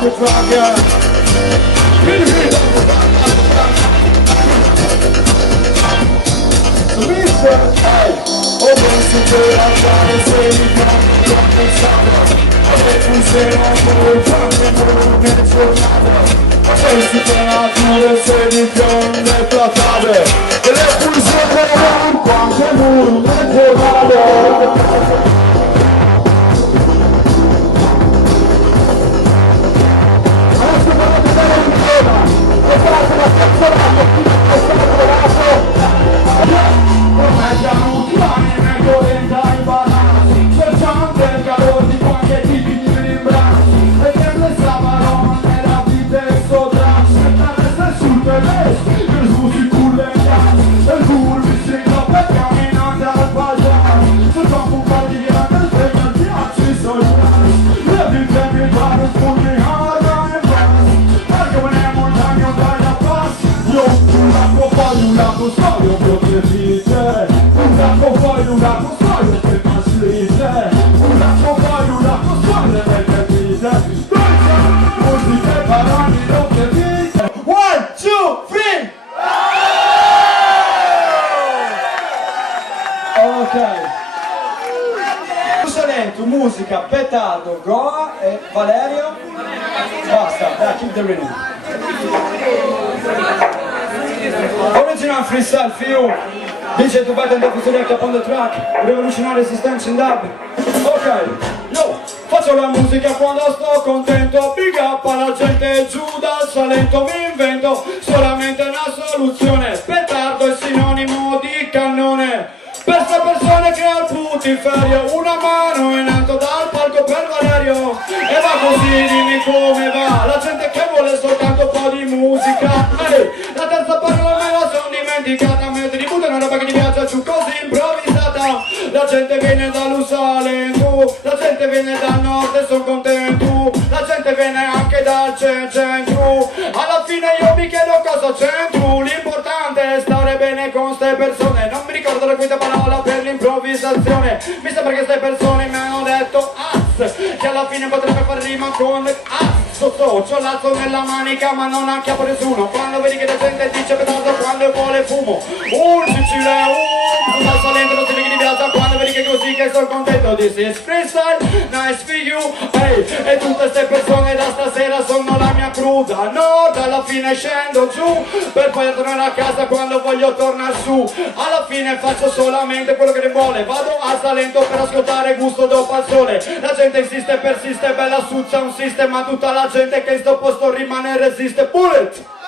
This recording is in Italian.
on the track, yeah. So Mr. Hey, open to the outside and say you don't stop. Funziona come fanno menzionate. Questi creature se di donne platate. E le funzione quante non menzionate. Musica, petardo, Goa e Valerio. Basta, dai, keep the rhythm. Original freestyle for you. DJ to button the future up on the track. Revoluzionare esistenza in dub. Ok, yo, faccio la musica quando sto contento. Big up alla gente giù dal Salento. Mi invento solamente una soluzione. Petardo è sinonimo di cannone. Per sta persone che al putiferio, una mano in alto dal palco per Valerio. E va così, dimmi come va. La gente che vuole soltanto un po' di musica. Ehi, la terza parola me la son dimenticata. Mentre di butta una roba che ti piace giù così improvvisata. La gente viene dall'Usalento, la gente viene dal nord e son contento. La gente viene anche dal centro. Alla fine io mi chiedo cosa c'entro. L'importante è stare bene con ste persone. Non mi ricordo la quinta parola per l'improvvisazione. Mi sembra che ste persone mi hanno detto che alla fine potrebbe fare rima con c'ho l'azzo nella manica ma non ha chiappo nessuno. Quando vedi che la gente dice petardo quando vuole fumo. Un Sicilia, un dal Salento non si vede che ti piace. Quando vedi che così che sono contento. This is freestyle, nice for you. Hey, e tutte ste persone da stasera sono la mia crew. Da nord alla fine scendo giù per poi tornare a casa quando voglio tornare su. Alla fine faccio solamente quello che ne vuole. Vado a Salento per ascoltare gusto dopo al sole. La gente insiste, persiste, bella succia un sistema. Tutta la gente che in sto posto rimane resiste. Bullet!